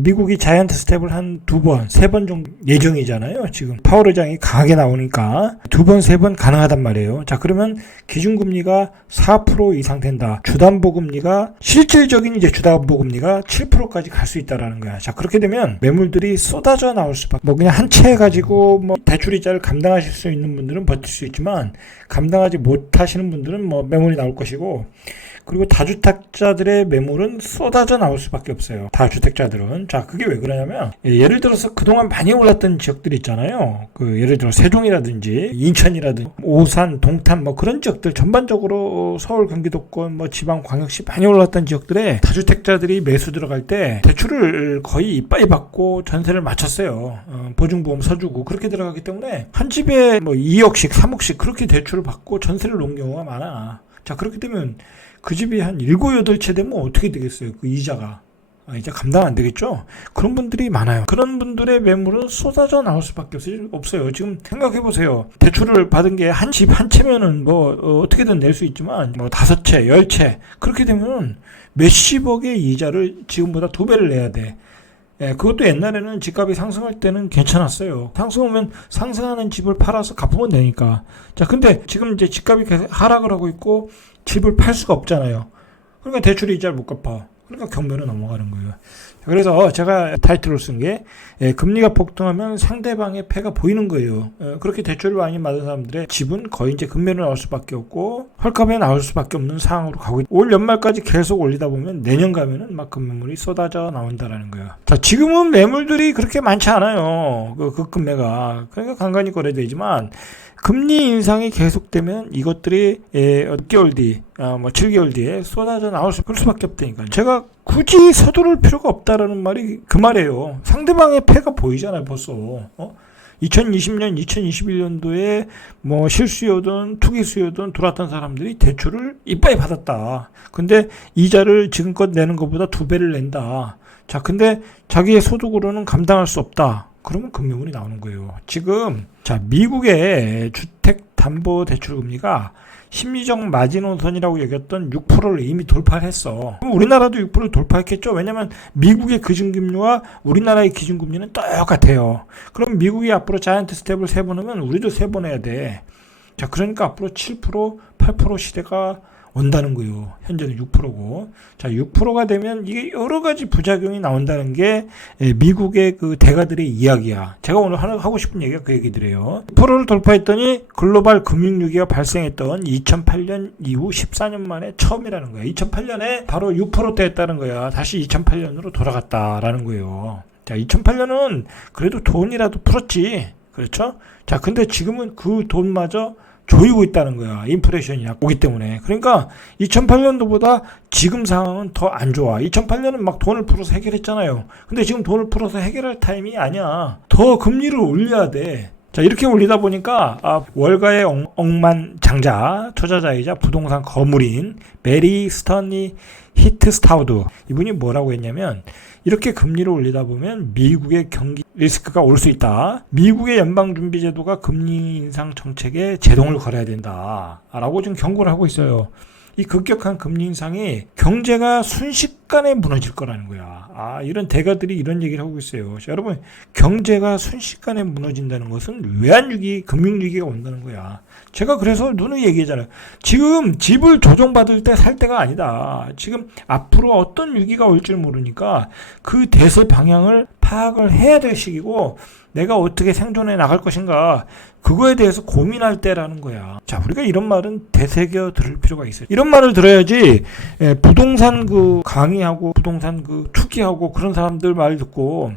미국이 자이언트 스텝을 한 2번, 3번 정도 예정이잖아요. 지금 파월 의장이 강하게 나오니까 2번, 3번 가능하단 말이에요. 자, 그러면 기준금리가 4% 이상 된다. 주담보금리가 실질적인 이제 주담보금리가 7%까지 갈 수 있다라는 거야. 자, 그렇게 되면 매물들이 쏟아져 나올 수밖에. 뭐 그냥 한 채 가지고 뭐 대출이자를 감당하실 수 있는 분들은 버틸 수 있지만 감당하지 못하시는 분들은 뭐 매물이 나올 것이고. 그리고 다주택자들의 매물은 쏟아져 나올 수밖에 없어요. 다주택자들은. 자, 그게 왜 그러냐면 예를 들어서 그동안 많이 올랐던 지역들 있잖아요. 예를 들어 세종이라든지 인천이라든지 오산, 동탄 뭐 그런 지역들 전반적으로 서울, 경기도권 뭐 지방 광역시 많이 올랐던 지역들에 다주택자들이 매수 들어갈 때 대출을 거의 이빠이 받고 전세를 맞췄어요. 보증보험 서주고 그렇게 들어가기 때문에 한 집에 뭐 2억씩, 3억씩 그렇게 대출을 받고 전세를 놓은 경우가 많아. 자, 그렇게 되면 그 집이 한 7, 8채 되면 어떻게 되겠어요? 그 이자가. 이제 감당 안 되겠죠? 그런 분들이 많아요. 그런 분들의 매물은 쏟아져 나올 수밖에 없어요. 지금 생각해보세요. 대출을 받은 게 한 집 한 채면은 어떻게든 낼 수 있지만, 5채, 10채. 그렇게 되면 몇십억의 이자를 지금보다 2배를 내야 돼. 그것도 옛날에는 집값이 상승할 때는 괜찮았어요. 상승하면 상승하는 집을 팔아서 갚으면 되니까. 자, 근데 지금 이제 집값이 계속 하락을 하고 있고 집을 팔 수가 없잖아요. 그러니까 대출 이자를 못 갚아. 그러니까 경매로 넘어가는 거예요. 그래서 제가 타이틀을 쓴 게 금리가 폭등하면 상대방의 패가 보이는 거예요. 그렇게 대출을 많이 받은 사람들의 집은 거의 이제 금매로 나올 수밖에 없고 헐값에 나올 수밖에 없는 상황으로 가고 있다. 올 연말까지 계속 올리다 보면 내년 가면은 막 금매물이 쏟아져 나온다라는 거예요. 자, 지금은 매물들이 그렇게 많지 않아요. 그 금매가. 그러니까 간간히 거래되지만 금리 인상이 계속되면 이것들이 6개월 뒤, 7개월 뒤에 쏟아져 나올 수밖에 없다니까요. 제가 굳이 서두를 필요가 없다라는 말이 그 말이에요. 상대방의 패가 보이잖아요, 벌써. 2020년, 2021년도에 뭐 실수요든 투기수요든 들어왔던 사람들이 대출을 이빠이 받았다. 근데 이자를 지금껏 내는 것보다 2배를 낸다. 자, 근데 자기의 소득으로는 감당할 수 없다. 그러면 금매물이 나오는 거예요. 지금 자, 미국의 주택담보대출금리가 심리적 마지노선이라고 여겼던 6%를 이미 돌파를 했어. 그럼 우리나라도 6%를 돌파했겠죠. 왜냐면 미국의 기준금리와 우리나라의 기준금리는 똑같아요. 그럼 미국이 앞으로 자이언트 스텝을 3번 하면 우리도 3번 해야 돼. 자, 그러니까 앞으로 7%, 8% 시대가 온다는 거예요. 현재는 6%고. 자, 6%가 되면 이게 여러 가지 부작용이 나온다는 게 미국의 그 대가들의 이야기야. 제가 오늘 하고 싶은 얘기가 그 얘기들이에요. 6%를 돌파했더니 글로벌 금융위기가 발생했던 2008년 이후 14년 만에 처음이라는 거야. 2008년에 바로 6%대 했다는 거야. 다시 2008년으로 돌아갔다라는 거예요. 자, 2008년은 그래도 돈이라도 풀었지. 그렇죠? 자, 근데 지금은 그 돈마저 조이고 있다는 거야. 인플레이션이 오기 때문에. 그러니까 2008년도보다 지금 상황은 더 안 좋아. 2008년은 막 돈을 풀어서 해결했잖아요. 근데 지금 돈을 풀어서 해결할 타임이 아니야. 더 금리를 올려야 돼. 자, 이렇게 올리다 보니까 월가의 억만장자, 투자자이자 부동산 거물인 메리 스턴리 히트스타우드 이분이 뭐라고 했냐면 이렇게 금리를 올리다 보면 미국의 경기 리스크가 올 수 있다. 미국의 연방준비제도가 금리 인상 정책에 제동을 걸어야 된다. 라고 지금 경고를 하고 있어요. 이 급격한 금리 인상이 경제가 순식간에 무너질 거라는 거야. 이런 대가들이 이런 얘기를 하고 있어요. 자, 여러분, 경제가 순식간에 무너진다는 것은 외환위기, 금융위기가 온다는 거야. 제가 그래서 누누이 얘기하잖아요. 지금 집을 조정받을 때 살 때가 아니다. 지금 앞으로 어떤 위기가 올지 모르니까 그 대세 방향을 파악을 해야 될 시기고 내가 어떻게 생존해 나갈 것인가 그거에 대해서 고민할 때라는 거야. 자, 우리가 이런 말은 되새겨 들을 필요가 있어요. 이런 말을 들어야지 부동산 강의하고 부동산 투기하고 그런 사람들 말 듣고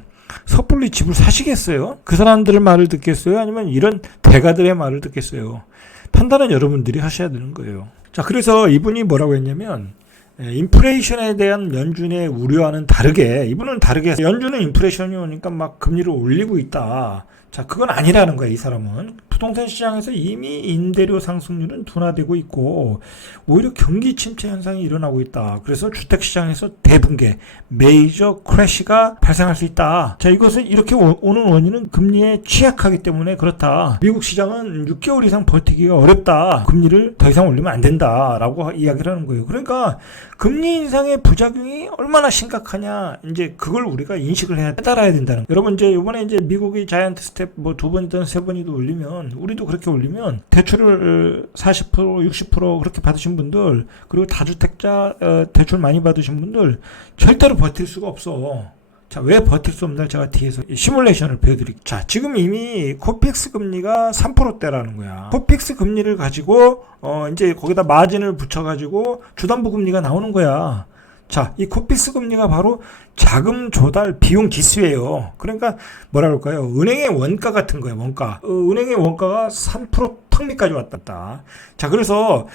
섣불리 집을 사시겠어요? 그 사람들의 말을 듣겠어요? 아니면 이런 대가들의 말을 듣겠어요? 판단은 여러분들이 하셔야 되는 거예요. 자, 그래서 이분이 뭐라고 했냐면 인플레이션에 대한 연준의 우려와는 다르게 이분은 다르게 연준은 인플레이션이 오니까 막 금리를 올리고 있다. 자, 그건 아니라는 거야, 이 사람은. 부동산 시장에서 이미 임대료 상승률은 둔화되고 있고 오히려 경기 침체 현상이 일어나고 있다. 그래서 주택 시장에서 대붕괴, 메이저 크래시가 발생할 수 있다. 자, 이것은 이렇게 오는 원인은 금리에 취약하기 때문에 그렇다. 미국 시장은 6개월 이상 버티기가 어렵다. 금리를 더 이상 올리면 안 된다라고 이야기를 하는 거예요. 그러니까 금리 인상의 부작용이 얼마나 심각하냐, 이제 그걸 우리가 인식을 해야 깨달아야 된다는 거예요. 여러분, 이제 이번에 이제 미국의 자이언트 스텝 뭐 2번이든 3번이든 올리면, 우리도 그렇게 올리면 대출을 40% 60% 그렇게 받으신 분들, 그리고 다주택자 대출 많이 받으신 분들 절대로 버틸 수가 없어. 자, 왜 버틸 수 없나 제가 뒤에서 시뮬레이션을 보여드릴게요. 자, 지금 이미 코픽스 금리가 3%대라는 거야. 코픽스 금리를 가지고 이제 거기다 마진을 붙여가지고 주담보 금리가 나오는 거야. 자, 이 코픽스 금리가 바로 자금 조달 비용 지수예요. 그러니까 뭐라 그럴까요? 은행의 원가 같은 거예요. 원가. 은행의 원가가 3% 턱밑까지 왔다. 자, 그래서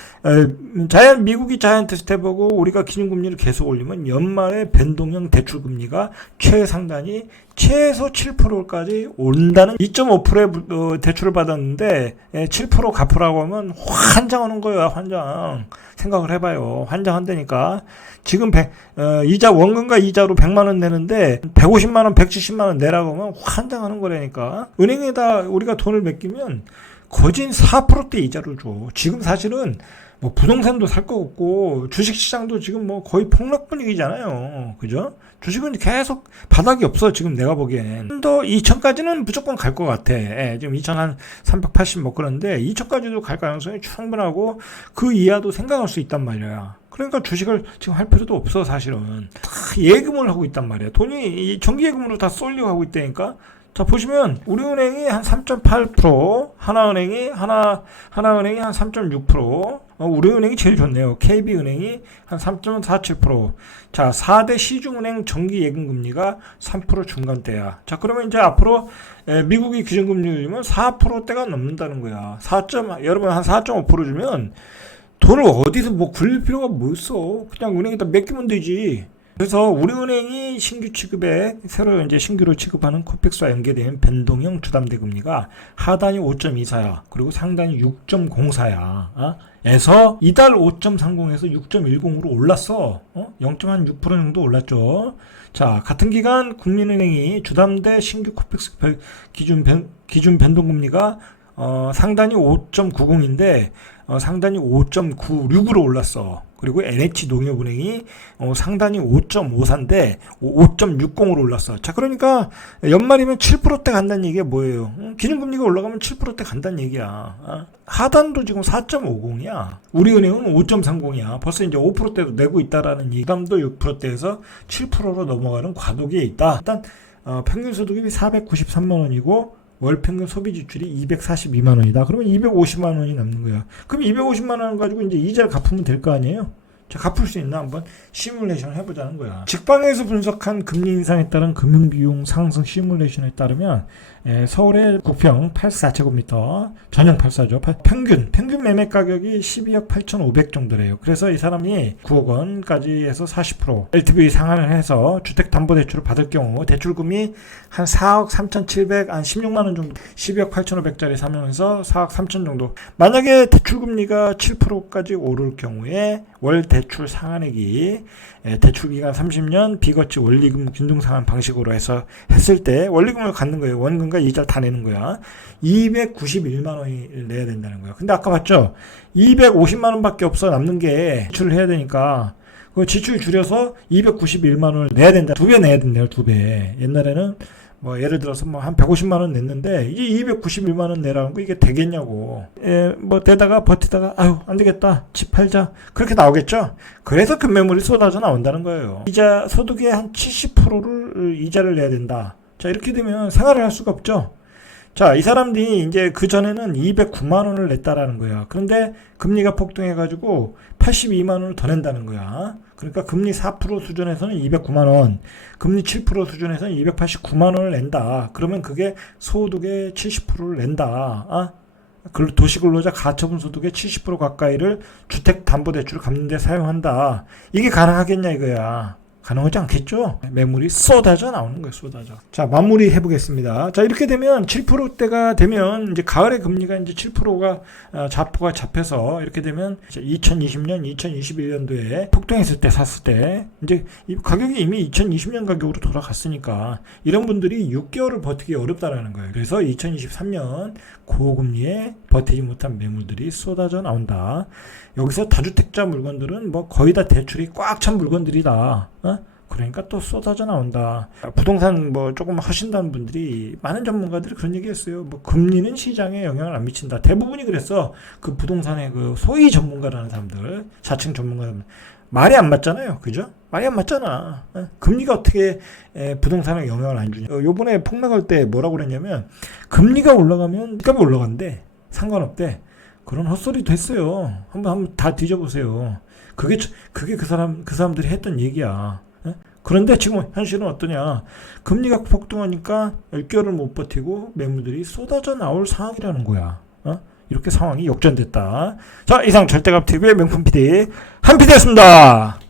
미국이 자이언트 스텝하고 우리가 기준금리를 계속 올리면 연말에 변동형 대출금리가 최상단이 최소 7%까지 온다는 2.5%의 대출을 받았는데 7% 갚으라고 하면 환장하는 거예요. 환장. 생각을 해봐요. 환장한다니까. 지금 이자 원금과 이자로 100만 원 내는데 150만 원, 170만 원 내라고 하면 환장하는 거라니까. 은행에다 우리가 돈을 맡기면 거진 4%대 이자를 줘. 지금 사실은 뭐 부동산도 살 거 없고 주식시장도 지금 뭐 거의 폭락 분위기잖아요. 그죠? 주식은 계속 바닥이 없어. 지금 내가 보기엔. 더 2천까지는 무조건 갈 것 같아. 지금 2천 한 380 뭐 그런데 2천까지도 갈 가능성이 충분하고 그 이하도 생각할 수 있단 말이야. 그러니까 주식을 지금 할 필요도 없어. 사실은 다 예금을 하고 있단 말이야. 돈이 정기예금으로 다 쏠려 가고 있다니까. 자, 보시면 우리은행이 한 3.8%, 하나은행이 한 3.6%, 우리은행이 제일 좋네요. KB은행이 한 3.47%. 자, 4대 시중은행 정기 예금 금리가 3% 중간대야. 자, 그러면 이제 앞으로 미국이 기준금리면 4%대가 넘는다는 거야. 여러분 한 4.5% 주면 돈을 어디서 뭐 굴릴 필요가 뭐 있어. 그냥 은행에다 맡기면 되지. 그래서 우리은행이 신규 취급에 새로 이제 신규로 취급하는 코픽스와 연계된 변동형 주담대 금리가 하단이 5.24야. 그리고 상단이 6.04야. 에서 이달 5.30에서 6.10으로 올랐어. 0.6% 정도 올랐죠. 자, 같은 기간 국민은행이 주담대 신규 코픽스 기준 변동금리가 상단이 5.90인데 상단이 5.96으로 올랐어. 그리고 NH농협은행이 상단이 5.54인데 5.60으로 올랐어. 자, 그러니까 연말이면 7%대 간다는 얘기가 뭐예요? 기준금리가 올라가면 7%대 간다는 얘기야. 하단도 지금 4.50이야. 우리은행은 5.30이야. 벌써 이제 5%대도 내고 있다라는 얘기. 부담도 6%대에서 7%로 넘어가는 과도기에 있다. 일단 평균 소득이 493만 원이고 월 평균 소비 지출이 242만 원이다. 그러면 250만 원이 남는 거야. 그럼 250만 원 가지고 이제 이자를 갚으면 될 거 아니에요? 자, 갚을 수 있나 한번 시뮬레이션을 해보자는 거야. 직방에서 분석한 금리 인상에 따른 금융비용 상승 시뮬레이션에 따르면 서울의 구평 84제곱미터 전용 84죠. 평균 매매 가격이 12억 8,500 정도래요. 그래서 이 사람이 9억 원까지 해서 40% LTV 상한을 해서 주택담보대출을 받을 경우 대출금이 한 4억 3,700, 한 16만 원 정도, 12억 8,500짜리 사면서 4억 3천 정도. 만약에 대출금리가 7%까지 오를 경우에 월 대출 상한액이 대출기간 30년 비거치 원리금 균등상환 방식으로 해서 했을 때 원리금을 갖는 거예요. 원금과 이자를 다 내는 거야. 291만 원이 내야 된다는 거야. 근데 아까 봤죠? 250만 원밖에 없어. 남는 게 지출을 해야 되니까 그 지출 줄여서 291만 원을 내야 된다. 2배 내야 된대요. 2배. 옛날에는 뭐 예를 들어서 뭐 한 150만 원 냈는데 이제 291만 원 내라는 거 이게 되겠냐고. 뭐 되다가 버티다가 아유 안 되겠다 집 팔자 그렇게 나오겠죠. 그래서 급매물이 쏟아져 나온다는 거예요. 이자 소득의 한 70%를 이자를 내야 된다. 자, 이렇게 되면 생활을 할 수가 없죠. 자, 이 사람들이 이제 그 전에는 209만 원을 냈다라는 거야. 그런데 금리가 폭등해가지고 82만 원을 더 낸다는 거야. 그러니까 금리 4% 수준에서는 209만 원, 금리 7% 수준에서는 289만 원을 낸다. 그러면 그게 소득의 70%를 낸다. 도시근로자 가처분 소득의 70% 가까이를 주택담보대출을 갚는 데 사용한다. 이게 가능하겠냐 이거야. 가능하지 않겠죠. 매물이 쏟아져 나오는 거예요. 쏟아져. 자, 마무리 해보겠습니다. 자, 이렇게 되면 7%대가 되면 이제 가을에 금리가 이제 7%가 자포가 잡혀서 이렇게 되면 2020년, 2021년도에 폭등했을 때 샀을 때 이제 이 가격이 이미 2020년 가격으로 돌아갔으니까 이런 분들이 6개월을 버티기 어렵다라는 거예요. 그래서 2023년 고금리에 버티지 못한 매물들이 쏟아져 나온다. 여기서 다주택자 물건들은 뭐 거의 다 대출이 꽉 찬 물건들이다. 그러니까 또 쏟아져 나온다. 부동산 뭐 조금 하신다는 분들이 많은 전문가들이 그런 얘기했어요. 뭐 금리는 시장에 영향을 안 미친다. 대부분이 그랬어. 그 부동산의 그 소위 전문가라는 사람들, 자칭 전문가들 말이 안 맞잖아요. 그죠? 말이 안 맞잖아. 금리가 어떻게 부동산에 영향을 안 주냐. 요번에 폭락할 때 뭐라고 그랬냐면 금리가 올라가면 집값이 올라간대. 상관없대. 그런 헛소리도 했어요. 한번 다 뒤져보세요. 그게 그 사람들이 했던 얘기야. 그런데 지금 현실은 어떠냐? 금리가 폭등하니까 10개월을 못 버티고 매물들이 쏟아져 나올 상황이라는 거야. 이렇게 상황이 역전됐다. 자, 이상 절대값TV의 명품 PD 한 PD였습니다.